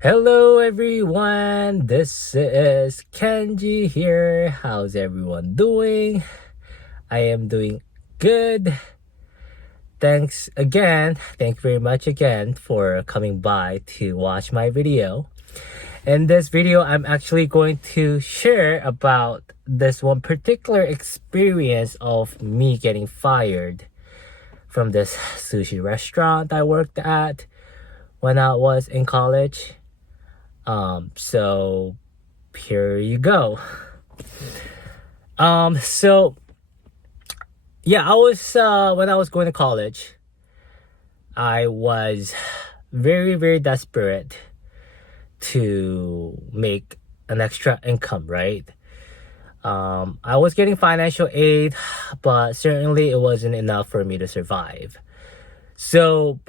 Hello everyone, this is Kenji here. How's everyone doing? I am doing good. Thank you very much again for coming by to watch my video. In this video, I'm actually going to share about this one particular experience of me getting fired from this sushi restaurant I worked at when I was in college. So here you go. So yeah, I was when I was going to college, I was very desperate to make an extra income, right? I was getting financial aid, but certainly it wasn't enough for me to survive. So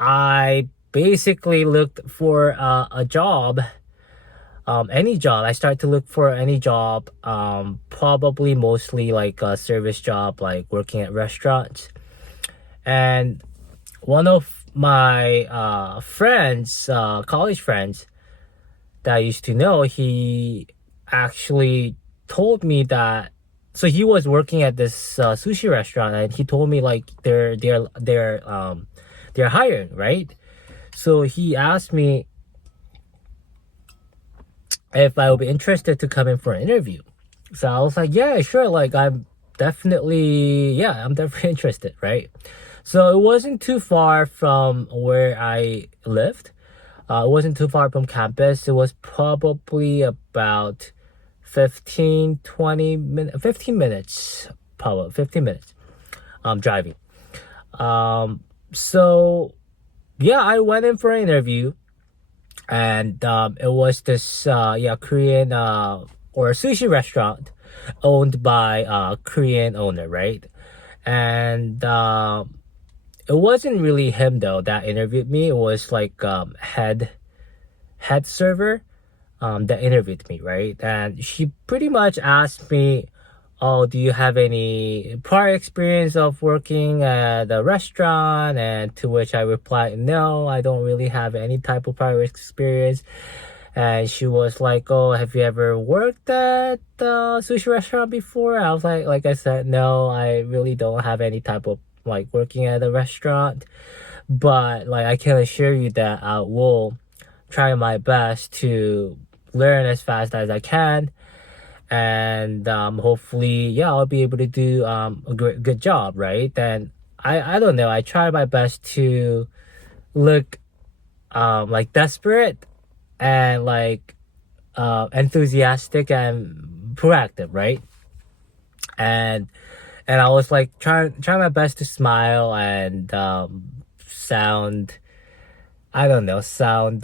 I basically looked for a job, any job. I started to look for any job, probably mostly like a service job, like working at restaurants. And one of my friends, college friends that I used to know, he actually told me that. So he was working at this sushi restaurant, and he told me like they're hiring, right? So he asked me if I would be interested to come in for an interview. So I was like, yeah, sure. Like I'm definitely interested, right? So it wasn't too far from where I lived. It wasn't too far from campus. It was probably about 15 minutes, probably 15 minutes, driving. So yeah, I went in for an interview, and it was this Korean or a sushi restaurant owned by a Korean owner, right? And it wasn't really him though that interviewed me. It was like head server that interviewed me, right? And she pretty much asked me, oh, do you have any prior experience of working at a restaurant? And to which I replied, no, I don't really have any type of prior experience. And she was like, oh, have you ever worked at a sushi restaurant before? I was like I said, no, I really don't have any type of like working at a restaurant. But like I can assure you that I will try my best to learn as fast as I can, and hopefully, yeah, I'll be able to do a good job, right? And I don't know, I try my best to look like desperate and like enthusiastic and proactive, right? and and I was like trying my best to smile and sound, I don't know, sound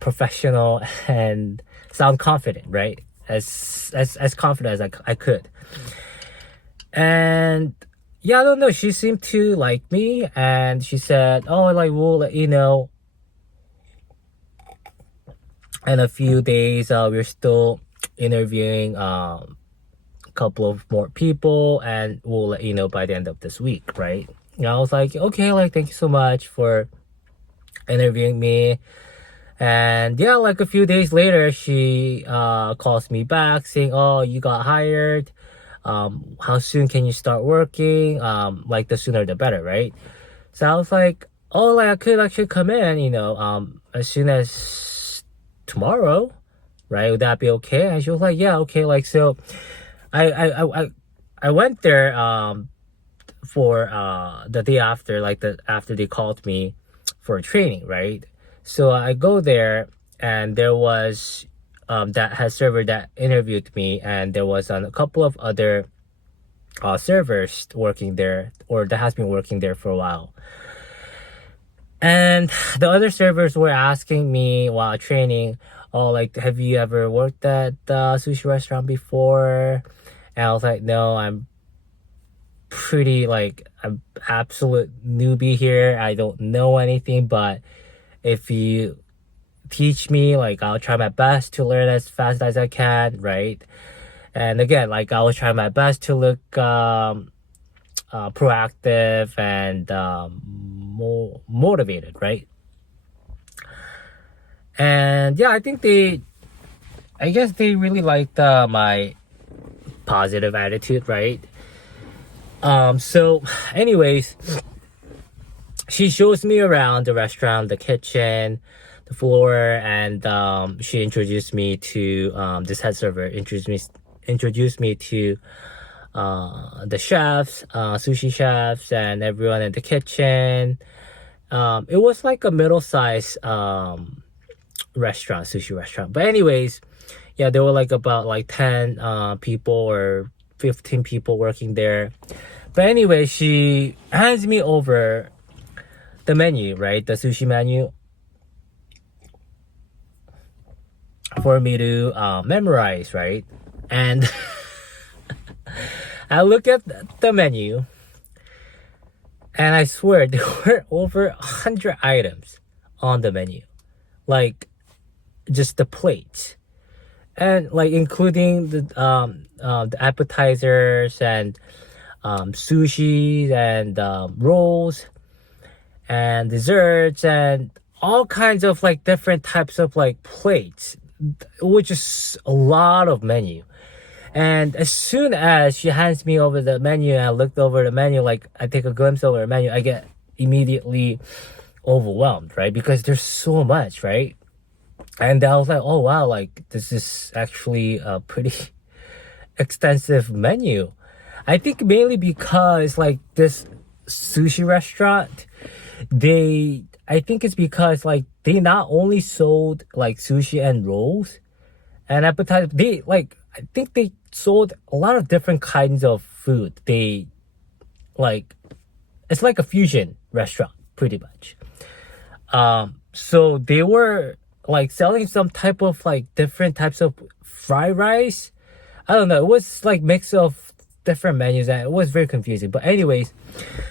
professional and sound confident, right? As confident as I could. And yeah, I don't know. She seemed to like me, and she said, "Oh, like we'll let you know in a few days. We're still interviewing a couple of more people, and we'll let you know by the end of this week, right?" And I was like, "Okay, like thank you so much for interviewing me." And yeah, like a few days later, she calls me back saying, "Oh, you got hired. How soon can you start working? Like the sooner the better, right?" So I was like, "Oh, like I could actually come in, as soon as tomorrow, right? Would that be okay?" And she was like, "Yeah, okay." Like so, I went there for the day after, like after they called me for training, right? So I go there, and there was that head server that interviewed me, and there was a couple of other servers working there, or that has been working there for a while. And the other servers were asking me while training, "Oh, like, have you ever worked at the sushi restaurant before?" And I was like, "No, I'm pretty like I'm absolute newbie here. I don't know anything, but if you teach me, like I'll try my best to learn as fast as I can, right?" And again, like I was trying my best to look proactive and more motivated, right? And yeah, I guess they really liked my positive attitude, right? So anyways, she shows me around the restaurant, the kitchen, the floor, and she introduced me to this head server. Introduced me to the chefs, sushi chefs, and everyone in the kitchen. It was like a middle-sized restaurant, sushi restaurant. But anyways, yeah, there were like about like 10 people or 15 people working there. But anyway, she hands me over the menu, right? The sushi menu for me to memorize, right? And I look at the menu and I swear there were over 100 items on the menu. Like just the plates. And like including the appetizers and sushi and rolls and desserts and all kinds of like different types of like plates, which is a lot of menu. And as soon as she hands me over the menu and I looked over the menu, like I take a glimpse over the menu, I get immediately overwhelmed, right? Because there's so much, right? And I was like, oh wow, like this is actually a pretty extensive menu. I think mainly because like this sushi restaurant, I think it's because like they not only sold like sushi and rolls and appetizers, I think they sold a lot of different kinds of food. Like it's like a fusion restaurant pretty much. So they were like selling some type of like different types of fried rice. I don't know. It was like mix of different menus and it was very confusing. But anyways,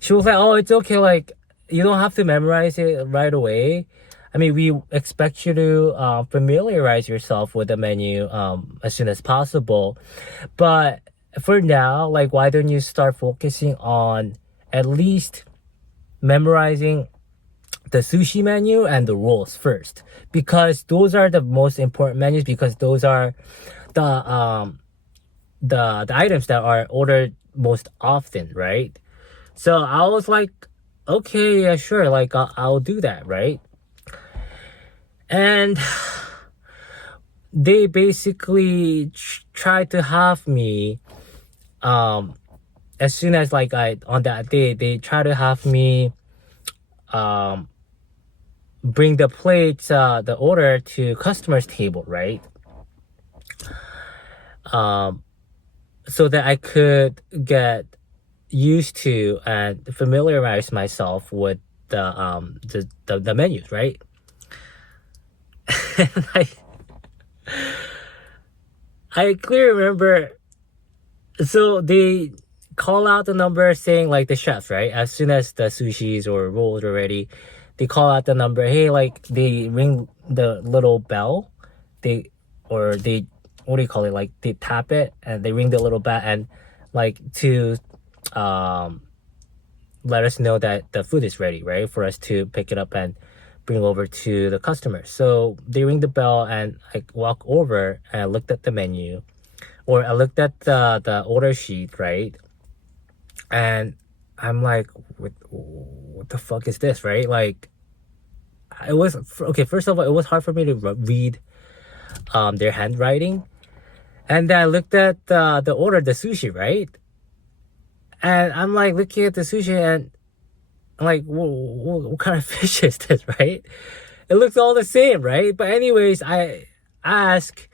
she was like, "Oh, it's okay. Like you don't have to memorize it right away. I mean, we expect you to familiarize yourself with the menu as soon as possible. But for now, like, why don't you start focusing on at least memorizing the sushi menu and the rolls first, because those are the most important menus, because those are the items that are ordered most often, right?" So I was like, okay, yeah, sure, like I'll do that, right? And they basically tried to have me as soon as like I on that day they try to have me bring the plates, the order to customer's table, right? So that I could get used to and familiarize myself with the menus, right? And I clearly remember. So they call out the number saying like the chefs, right? As soon as the sushis or rolls are ready, they call out the number. Hey, like they ring the little bell. They or they what do you call it? Like they tap it and they ring the little bell and like to let us know that the food is ready, right? For us to pick it up and bring over to the customer. So they ring the bell and I walk over and I looked at the menu, or I looked at the order sheet, right? And I'm like, what the fuck is this, right? Like, it was okay. First of all, it was hard for me to read their handwriting, and then I looked at the order, the sushi, right? And I'm like looking at the sushi and I'm like, what kind of fish is this, right? It looks all the same, right? But anyways, I ask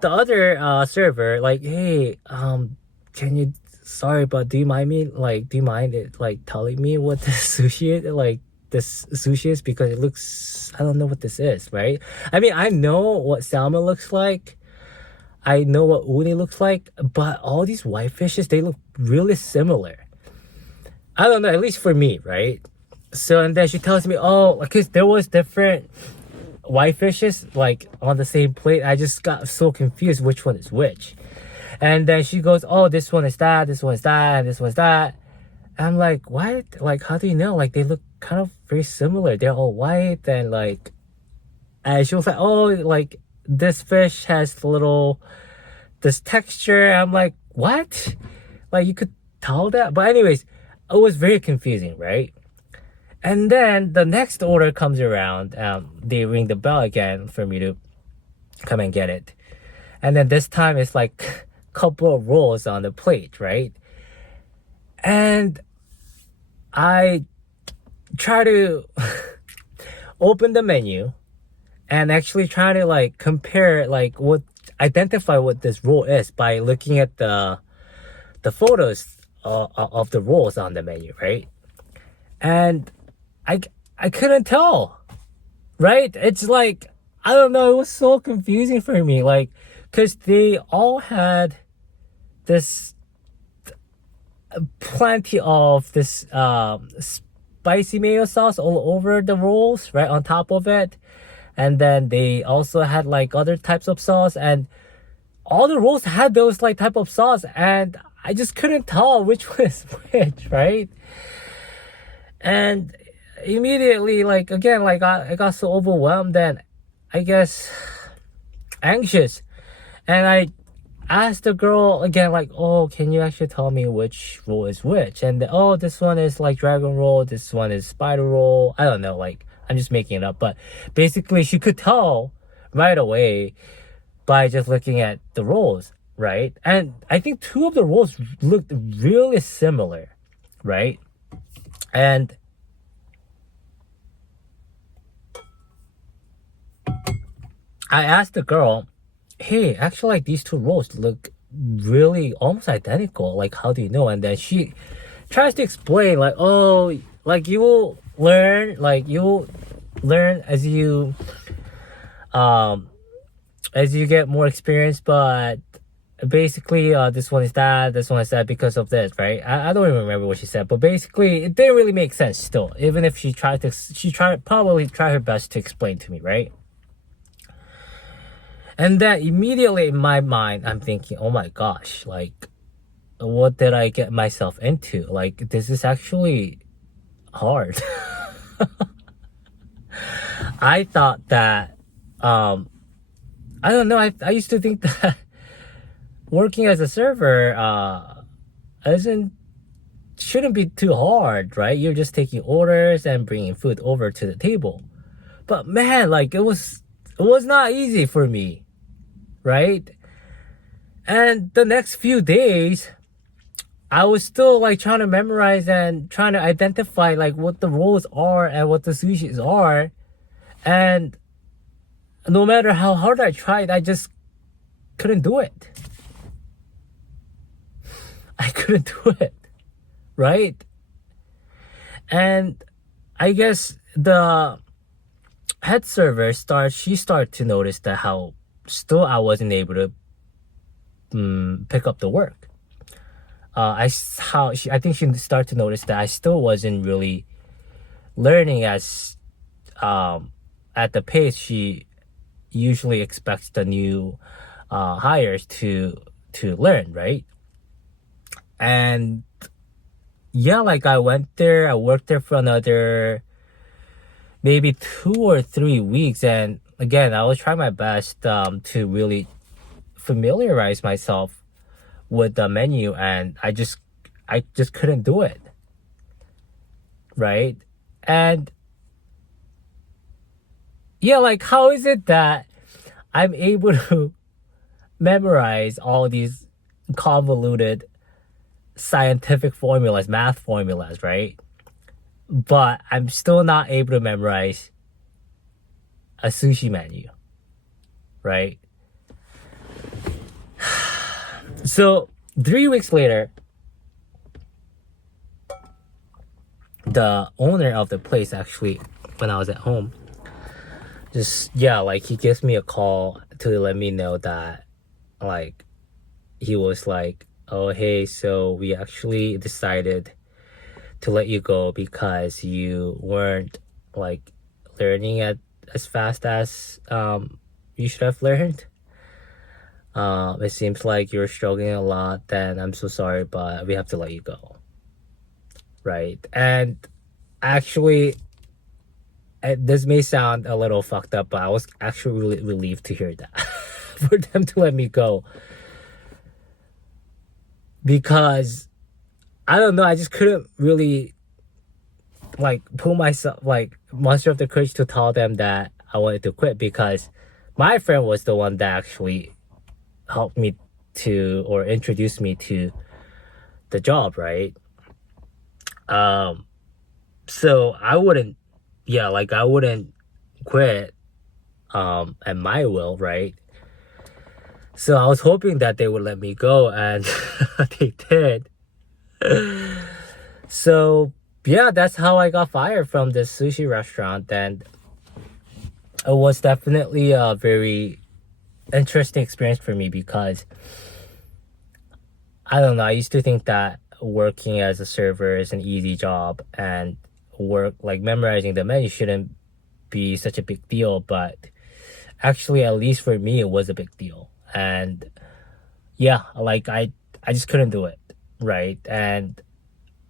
the other server, like, hey, can you, sorry, but do you mind it like telling me what the sushi is, like this sushi is, because it looks, I don't know what this is, right? I mean, I know what salmon looks like, I know what uni looks like, but all these white fishes, they look really similar. I don't know, at least for me, right? So, and then she tells me, oh, because there was different white fishes like on the same plate. I just got so confused which one is which. And then she goes, oh, this one is that, this one is that, and this one's that. I'm like, what? Like, how do you know? Like, they look kind of very similar. They're all white and like, And she was like, oh, like this fish has this texture. I'm like, what? Like you could tell that? But anyways, it was very confusing, right? And then the next order comes around. They ring the bell again for me to come and get it. And then this time it's like a couple of rolls on the plate, right? And I try to open the menu and actually try to like compare like what identify what this roll is by looking at the photos of the rolls on the menu, right? And I I couldn't tell, right? It's like I don't know, it was so confusing for me, like because they all had this plenty of this spicy mayo sauce all over the rolls, right on top of it, and then they also had like other types of sauce, and all the rolls had those like type of sauce, and I just couldn't tell which was which, right? And immediately, like again, like I got so overwhelmed and I guess anxious, and I asked the girl again, like, oh, can you actually tell me which roll is which? And oh, this one is like dragon roll, this one is spider roll. I don't know, like I'm just making it up, but basically she could tell right away by just looking at the rolls, right? And I think two of the rolls looked really similar, right? And I asked the girl, hey, actually, like these two rolls look really almost identical. Like, how do you know? And then she tries to explain, like, oh, like you will learn um, as you get more experience, but basically this one is that, this one is that because of this, right? I don't even remember what she said, but basically it didn't really make sense still, even if she probably tried her best to explain to me, right? And then immediately in my mind I'm thinking, oh my gosh, like what did I get myself into? Like this is actually hard. I thought that I don't know, I used to think that working as a server isn't shouldn't be too hard, right? You're just taking orders and bringing food over to the table. But man, like it was not easy for me, right? And the next few days, I was still like trying to memorize and trying to identify like what the rolls are and what the sushis are. And no matter how hard I tried, I just couldn't do it. I couldn't do it, right? And I guess the head server started to notice that how still I wasn't able to pick up the work. I think she started to notice that I still wasn't really learning as at the pace she usually expects the new hires to learn, right? And yeah, like I went there, I worked there for another maybe 2 or 3 weeks, and again, I was trying my best to really familiarize myself with the menu, and I just couldn't do it, right? And yeah, like how is it that I'm able to memorize all these convoluted scientific formulas, math formulas, right? But I'm still not able to memorize a sushi menu, right? So 3 weeks later, the owner of the place actually, when I was at home, just yeah, like he gives me a call to let me know that like he was like, oh hey, so we actually decided to let you go because you weren't like learning at as fast as you should have learned. It seems like you're struggling a lot, then I'm so sorry, but we have to let you go, right? And actually this may sound a little fucked up, but I was actually really relieved to hear that for them to let me go, because I don't know, I just couldn't really like pull myself, like muster up the courage to tell them that I wanted to quit, because my friend was the one that actually helped me to, or introduced me to the job, right? So I wouldn't, yeah, like I wouldn't quit at my will, right? So I was hoping that they would let me go, and they did. So yeah, that's how I got fired from this sushi restaurant. And it was definitely a very interesting experience for me, because I don't know, I used to think that working as a server is an easy job, and work like memorizing the menu shouldn't be such a big deal, but actually, at least for me, it was a big deal. And yeah, like I just couldn't do it, right? And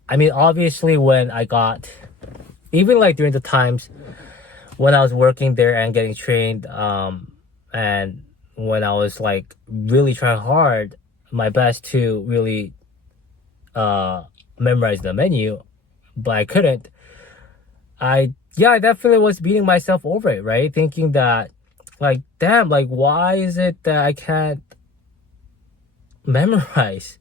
I mean, obviously, when I got, even like during the times when I was working there and getting trained, and when I was like really trying hard my best to really memorize the menu, but I couldn't. I definitely was beating myself over it, right? Thinking that, like, damn, like, why is it that I can't memorize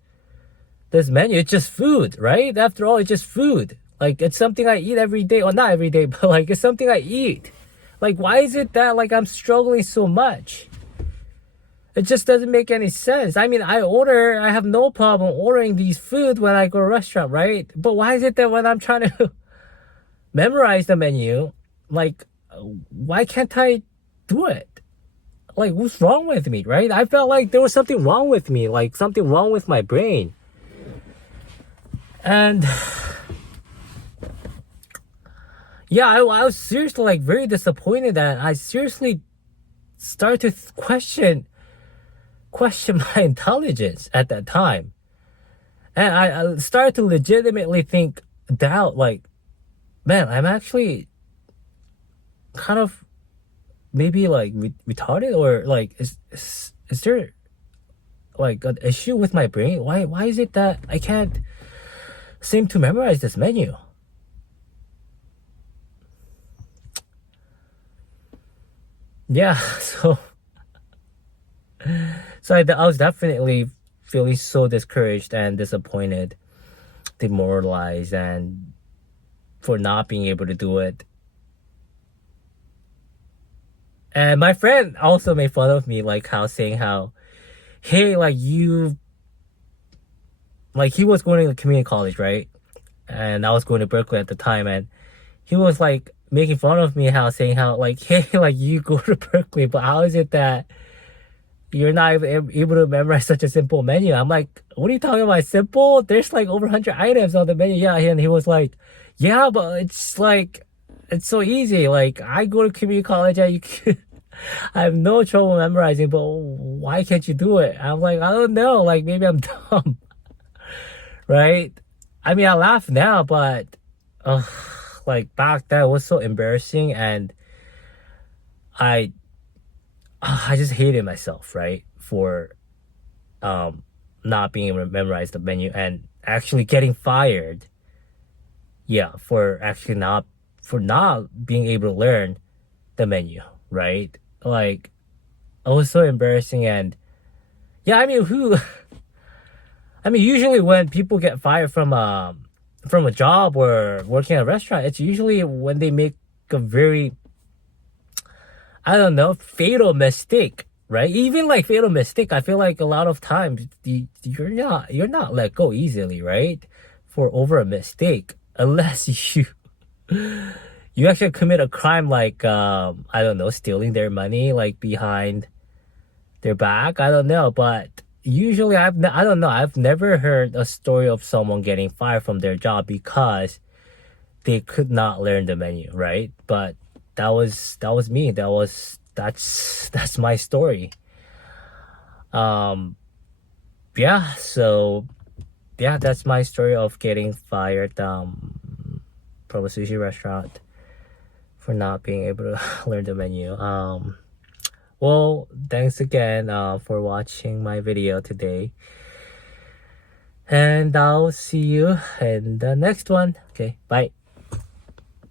this menu? It's just food, right? After all, it's just food. Like, it's something I eat every day. Well, not every day, but like, it's something I eat. Like, why is it that like I'm struggling so much? It just doesn't make any sense. I mean, I have no problem ordering these food when I go to a restaurant, right? But why is it that when I'm trying to memorize the menu, like, why can't I do it? Like, what's wrong with me, right? I felt like there was something wrong with me, like something wrong with my brain. And yeah, I was seriously like very disappointed, that I seriously started to question my intelligence at that time. And I started to legitimately doubt, like, man, I'm actually kind of maybe like retarded, or like is there like an issue with my brain? Why is it that I can't seem to memorize this menu? Yeah, I was definitely feeling so discouraged and disappointed, demoralized, and for not being able to do it. And my friend also made fun of me, like saying how, hey, like like he was going to community college, right? And I was going to Berkeley at the time, and he was like making fun of me, saying how like, hey, like you go to Berkeley, but how is it that you're not able to memorize such a simple menu? I'm like, what are you talking about? Simple? There's like over 100 items on the menu. Yeah, and he was like, yeah, but it's like, it's so easy. Like, I go to community college, and I have no trouble memorizing, but why can't you do it? I'm like, I don't know. Like, maybe I'm dumb, right? I mean, I laugh now, but like back then it was so embarrassing, and I I just hated myself, right? For not being able to memorize the menu, and actually getting fired. Yeah, for actually not being able to learn the menu, right? Like, it was so embarrassing. And yeah, I mean, usually when people get fired from a job or working at a restaurant, it's usually when they make a very, I don't know, fatal mistake, right? Even like fatal mistake, I feel like a lot of times you're not let go easily, right? For over a mistake, unless you actually commit a crime, like I don't know, stealing their money like behind their back. I don't know, but usually I don't know, I've never heard a story of someone getting fired from their job because they could not learn the menu, right? But that was me. That's my story. Yeah, so yeah, that's my story of getting fired from a sushi restaurant for not being able to learn the menu. Well, thanks again for watching my video today. And I'll see you in the next one. Okay, bye.